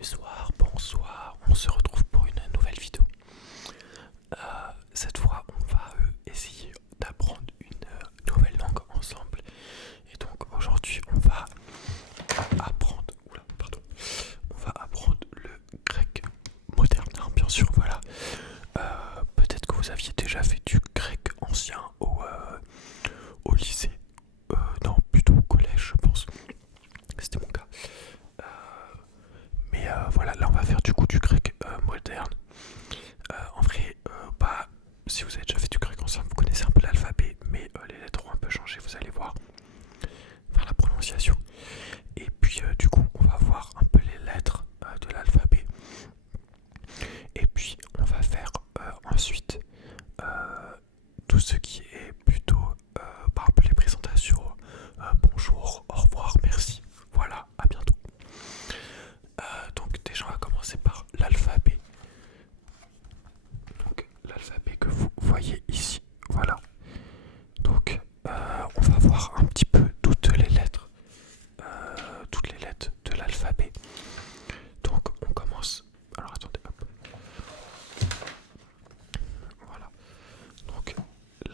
Salut soir, bonsoir, on se retrouve pour une nouvelle vidéo. Cette fois on va essayer d'apprendre une nouvelle langue ensemble. Et donc aujourd'hui on va apprendre, on va apprendre le grec moderne, hein, bien sûr, voilà. Peut-être que vous aviez déjà fait du grec ancien au lycée. Non, plutôt au collège je pense. C'était mon cas. Mais voilà, là on va faire du coup du grec moderne. En vrai, si vous avez déjà fait du grec ensemble, vous connaissez un peu l'alphabet, mais les lettres ont un peu changé, vous allez voir. Enfin, la prononciation. Et puis du coup, on va voir un peu les lettres de l'alphabet. Et puis, on va faire ensuite tout ce qui est plutôt, par exemple, les présentations. Bonjour, au revoir, merci. Voilà, à bientôt. Donc déjà on va commencer par l'alphabet. Donc l'alphabet que vous voyez ici, voilà. Donc on va voir un petit peu toutes les lettres de l'alphabet. Donc on commence. Alors attendez, hop. Voilà. Donc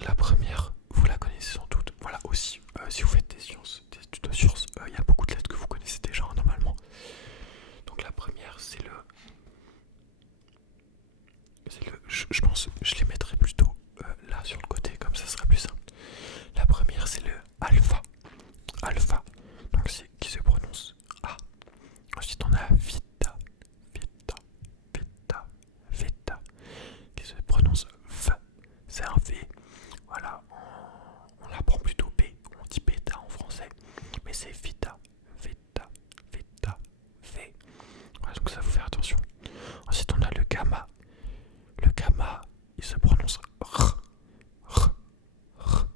la première, vous la connaissez sans doute. Voilà aussi, si vous faites des sciences, des études de sciences, il y a beaucoup de lettres que vous connaissez déjà normalement. Donc la première c'est le je pense je les mettrai plutôt là sur le côté, comme ça sera plus simple. La première c'est le alpha. Alpha. Donc c'est qui se prononce A. Ensuite on a vita. Vita. Vita. Vita. Qui se prononce V. C'est un V. Voilà. On l'apprend plutôt B. On dit bêta en français. Mais c'est vita. Vita. Vita. V. Voilà, donc ça faut faire attention. Ensuite on a le gamma. Le gamma, il se prononce R. R. R.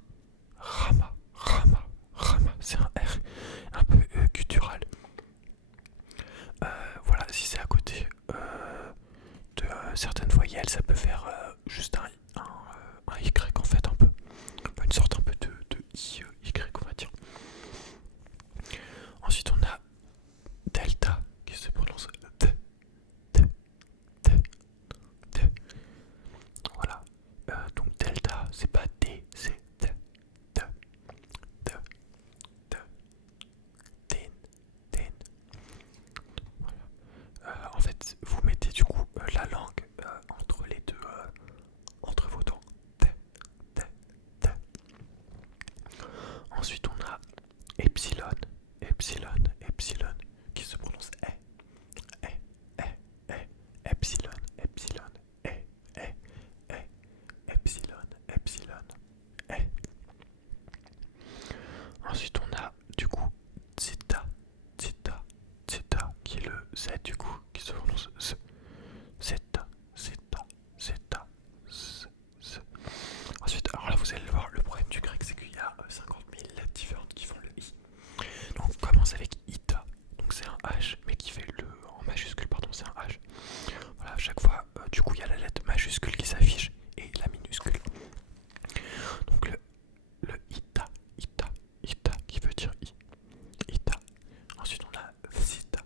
Rama. Rama. Rama. C'est un R un peu guttural. Voilà, si c'est à côté de certaines voyelles, ça peut faire juste un Y en fait, un peu. Une sorte un peu de I, Y on va dire. Ensuite on a delta qui se prononce D. D. D. D. Voilà. Donc delta, c'est pas D, c'est D. D. D. D. Din. Din. Voilà. En fait, vous mettez du coup la langue entre les deux, entre vos dents. D. D. D. Ensuite, on a epsilon, epsilon, epsilon, qui se prononce E. E. E. E. Epsilon, epsilon, E. E. E. Epsilon, epsilon, E. Ensuite on a du coup zeta, zeta, zeta, qui est le Z du coup, qui se prononce Z. Zeta, zeta, zeta, Z, Z. Ensuite, alors là vous allez le voir, le problème du grec c'est qu'il y a 50 000 lettres différentes qui font le I. Donc on commence avec ita, donc c'est un H, mais qui fait le en majuscule, pardon, c'est un H. Voilà, à chaque fois, du coup il y a la lettre majuscule qui s'affiche et la minuscule. Donc le ita, ita, ita qui veut dire I. Ita. Ensuite on a zeta,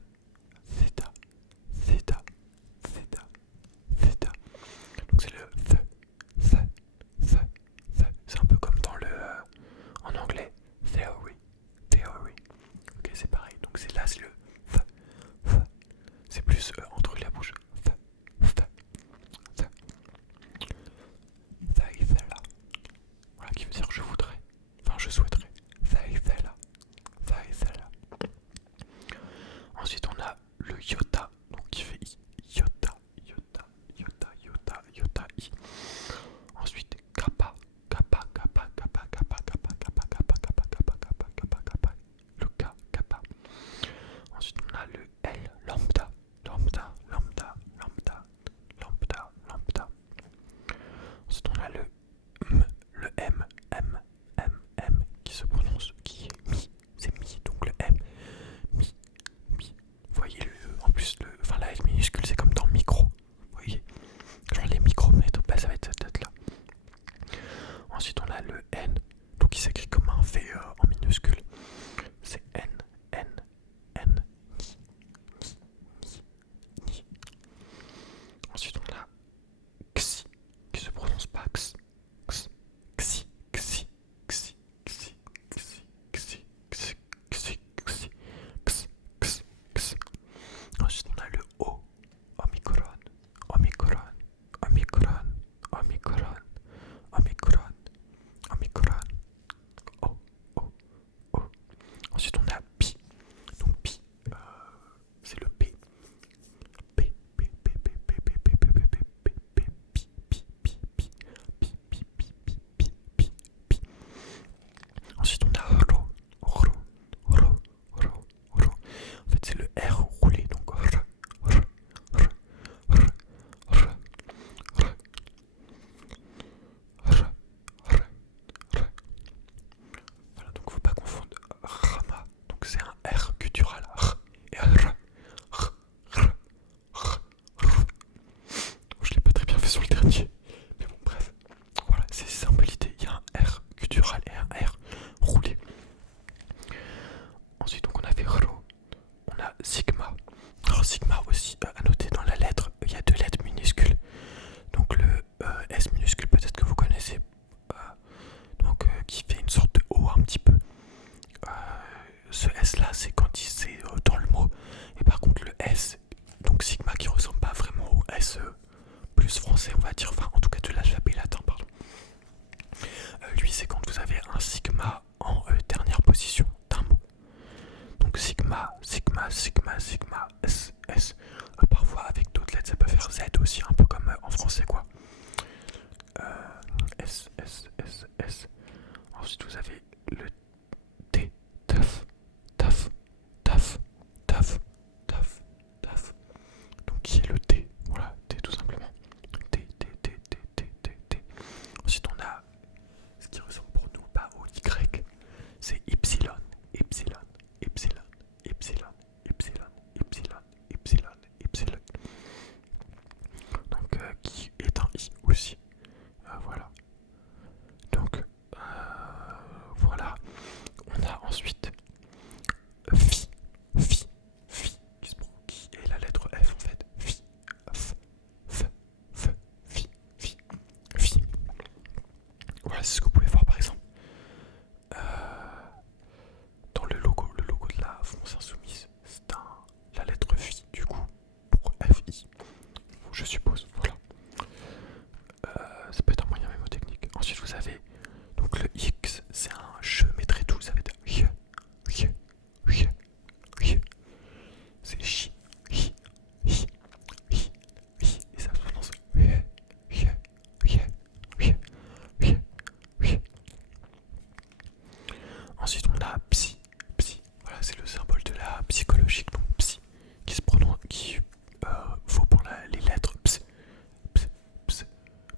zeta, zeta, zeta, zeta. Donc c'est le the, the, the. C'est un peu comme dans le en anglais theory, theory. Ok, c'est pareil. Donc c'est là c'est le the. C'est plus entre la bouche. The. Thaïfella. Voilà, qui veut dire je voudrais. Enfin, je souhaiterais. Thaïfella. Thaïfella. Ensuite, on a le iota, donc qui fait I. Iota, iota, iota, iota, iota, I. Ensuite, kappa, kappa, kappa, kappa, kappa, kappa, kappa, kappa, kappa, kappa, kappa, kappa, kappa. Le K, kappa. Ensuite, on a le L, lambda, lambda, lambda, lambda, lambda, lambda. Ensuite, on a le M, M, M, M, qui se prononce, qui est mi, c'est mi, donc le M, mi, mi. Vous voyez, en plus, sigma aussi, à noter dans la lettre, il y a 2 lettres minuscules. Donc le S minuscule, peut-être que vous connaissez, qui fait une sorte de O un petit peu. Ce S là, c'est quand c'est dans le mot. Et par contre le S, donc sigma, qui ressemble pas vraiment au S plus français, on va dire, enfin en tout cas de l'alphabet latin, pardon. Lui, c'est quand vous avez un sigma en dernière position d'un mot. Donc sigma, sigma, sigma, sigma, S, S. Parfois avec d'autres lettres ça peut faire Z aussi, un peu comme en français quoi. S, S, S, S. Ensuite vous avez le T, taf, taf, taf, taf, taf, taf. Donc qui est le T, voilà, T tout simplement. T, T, T, T, T, T, T. Ensuite on a ce qui ressemble pour nous pas au Y, c'est Y, Y, Y, Y, Y, Y, Y, Y. Donc qui est un I aussi. Voilà. Donc voilà. On a ensuite Phi, Phi, Phi, qui est la lettre F en fait. Phi, F, F, F, Phi, Phi, Phi. Voilà, c'est ce que vous pouvez voir par exemple dans le logo de la France Insoumise. C'est la lettre Phi du coup pour FI, je suppose. Voilà. Ça peut être un moyen mémotechnique. Ensuite vous avez donc le X, c'est un je mettrai tout, ça va être y, y, y, y. C'est chi, hi, hi, hi, hi. Et ça se prononce y, y, y, y, y, y. Ensuite on a psi, psi. Voilà, c'est le symbole de la psychologique, donc psi, qui se prononce, qui vaut pour les lettres ps, ps, ps,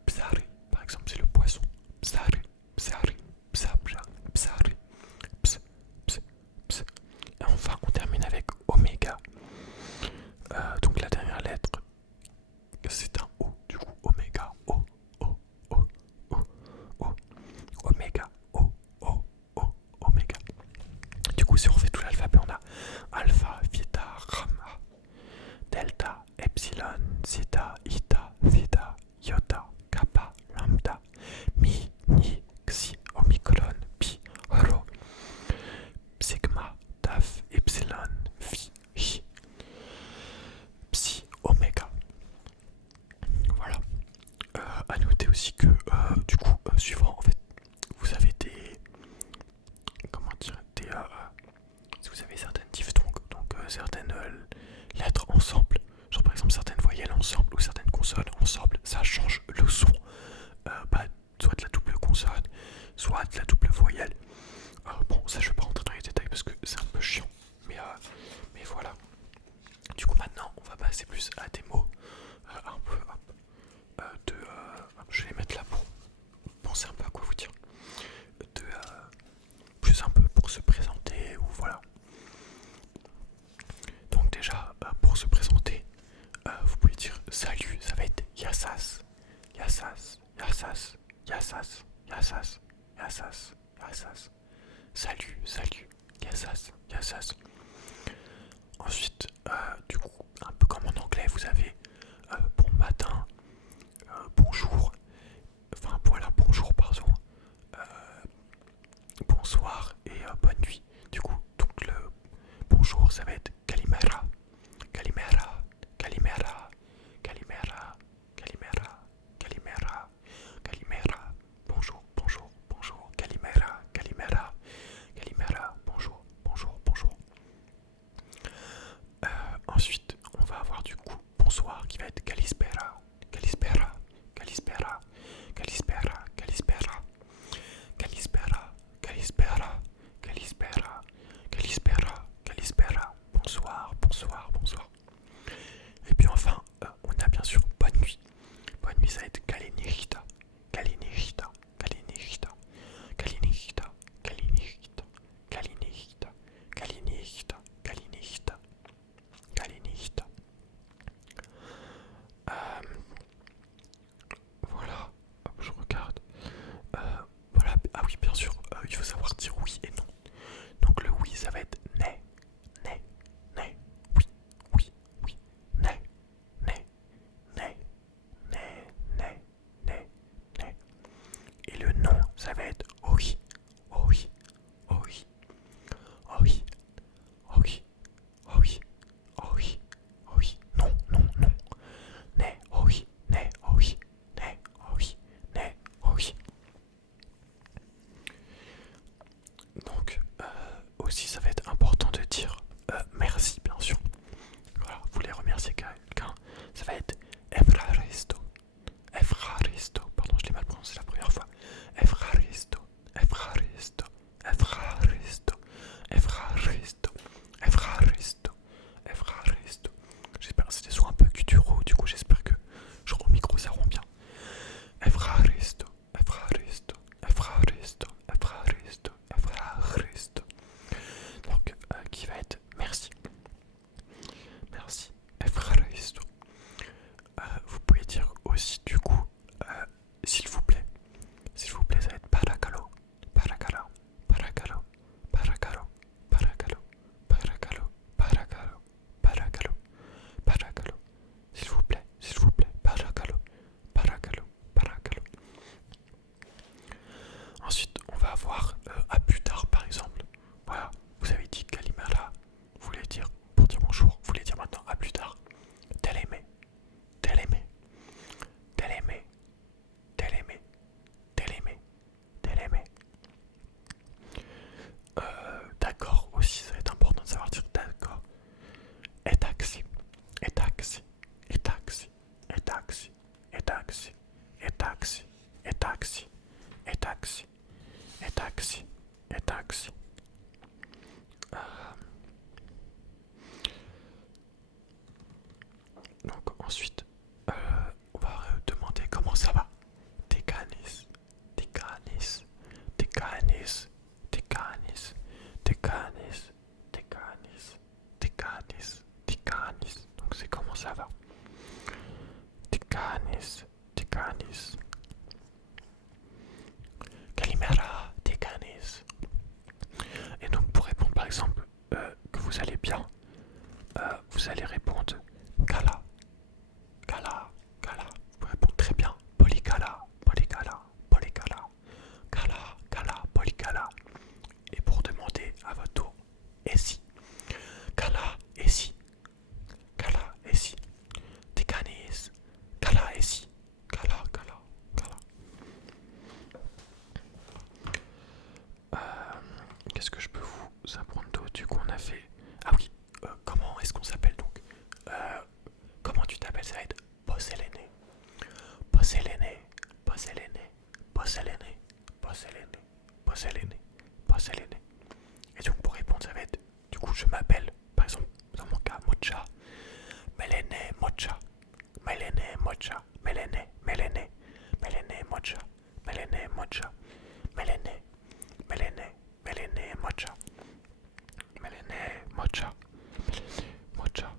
psari. Par exemple, c'est le poisson. Psari, psari, psabja, psari, ps, ps, ps. Et enfin, on termine avec oméga. Donc la dernière lettre, c'est un O. Du coup, oméga, O, O, O, O, O, oméga, O, O, O, oméga. Du coup, si on refait tout l'alphabet, on a alpha, theta, gamma, delta, epsilon, zeta, eta, theta, iota, kappa, lambda, mi, ni, xi, omicron, pi, rho, sigma, taf, epsilon, phi, chi, psi, oméga. Voilà. À noter aussi que du coup, suivant en fait, vous avez des, comment dire, des, si vous avez certaines diphtongues, donc certaines lettres ensemble, genre par exemple certaines voyelles ensemble ou certaines consonnes ensemble, ça change le son, soit de la double consonne, soit de la double voyelle. Bon, ça je vais pas rentrer dans les détails parce que c'est un peu chiant, mais voilà. Du coup maintenant on va passer plus à des mots un peu je vais les mettre là pour penser un peu à quoi vous dire, de plus un peu pour se présenter ou voilà. Donc déjà pour se présenter, vous pouvez dire salut, ça va être yassas, yassas, yassas, yassas, yassas, yassas, yassas. Salut, salut, yassas, yassas. Ensuite, du coup, un peu comme en anglais, vous avez bon matin, bonjour, enfin voilà, bonjour, pardon, bonsoir et bonne nuit. Du coup, donc le bonjour, ça va être kalimera, kalimera, kalimera, kalimera, kalimera, kalimera, kalimera, bonjour, bonjour, bonjour, kalimera, kalimera, kalimera, bonjour, bonjour, bonjour. Ensuite, on va avoir du coup bonsoir qui va être kalispera, kalispera, kalispera, kalispera, kalispera, kalispera, kalispera, kalispera, kalispera, kalispera, bonsoir, bonsoir, bonsoir. Et puis enfin, on a bien sûr bonne nuit. Bonne nuit, ça va être kalinirita, kalinirita, kalinirita, kalinirita, kalinirita, kalinirita, kalinirita, kalinirita, kalinirita. Voilà. ça va être oui, oui, oui, oui, oui, oui, oui, oui, non, non, non, né, oui, né, oui, né, oui, né, oui. Donc, aussi, ça va être important de dire merci, bien sûr. Voilà, vous voulez remercier quelqu'un, ça va être Efraristo. Efraristo, pardon, je l'ai mal prononcé la première fois. Efraristo, Efraristo, Efraristo, Efraristo, Efraristo, Efraristo. J'espère que c'était soit un peu gutturaux, du coup j'espère que genre au micro ça rend bien. Efraristo, Efraristo, Efraristo, Efraristo, Efraristo. Donc qui va être merci. Merci, Efraristo. Vous pouvez dire aussi du coup s'il vous plaît. S'il vous plaît, ça va être paracalo, paracalo, paracalo, paracalo, paracalo, paracalo, paracalo, paracalo, paracalo. S'il vous plaît, paracalo, paracalo, paracalo. Ensuite, on va avoir à plus tard par exemple. Voilà, vous avez dit Kalimala, vous voulez dire pour dire bonjour, vous voulez dire maintenant à plus tard. Télémé, télémé, télémé, télémé, télémé, télémé. D'accord aussi, ça va être important de savoir dire d'accord. Et taxi, et taxi, et taxi, et taxi, et taxi, et taxi, et taxi, et taxi, et taxi, et taxi. Donc ensuite, on va demander comment ça va. Tes canis, tes canis, tes canis, tes canis, tes canis, tes canis, tes canis, tes canis. Donc c'est comment ça va. Tes canis, tes canis. Kalimera, tes canis. Et donc pour répondre par exemple que vous allez bien, vous allez répondre Kala, Kala, Kala. Vous répondez très bien. Polikala, Polikala, Polikala, Kala, Kala, Polikala. Et pour demander à votre tour, et si, Kala, et si, Kala, et si, Tekanis, Kala, et si, Kala, Kala, Kala. Qu'est-ce que je peux vous apprendre d'autre? Du coup, on a fait. Ah oui, comment est-ce qu'on s'appelle donc? Comment tu t'appelles? Ça va être Posselene. Posselene, Posselene, Posselene, Posselene, Posselene, Posselene. Et donc pour répondre, ça va être du coup, je m'appelle, par exemple, dans mon cas, Mocha. Melene Mocha. Melene Mocha. Melene, Melene, Melene Mocha. Melene Mocha. Melene, Melene, Melene Mocha. Melene Mocha. Mocha.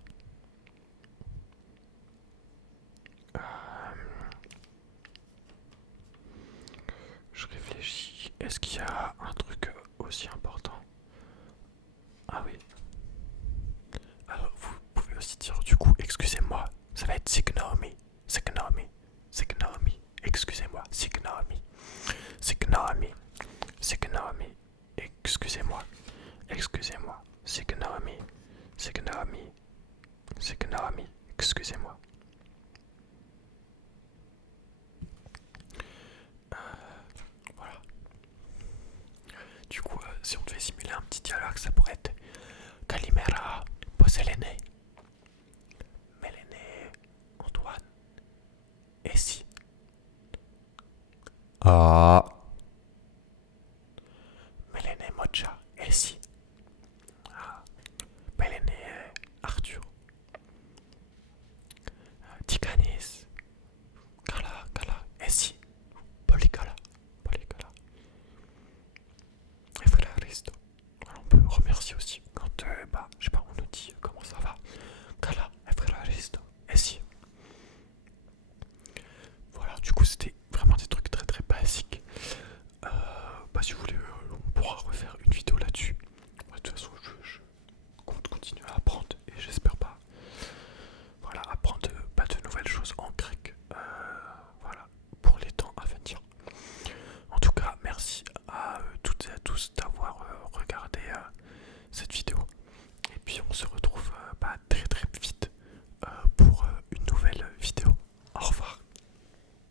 Je réfléchis. Est-ce qu'il y a un truc aussi important? Ah oui. Alors vous pouvez aussi dire du coup, excusez-moi. Ça va être Signomi. Signomi. Signomi. Excusez-moi. Signomi. Signomi. Signomi. Excusez-moi. Excusez-moi. Signomi. Signomi. Signomi. Excusez-moi. Voilà. Du coup, si on devait simuler un petit dialogue, ça pourrait être Kalimera, Posselene, Melene, Antoine, et si. Ah.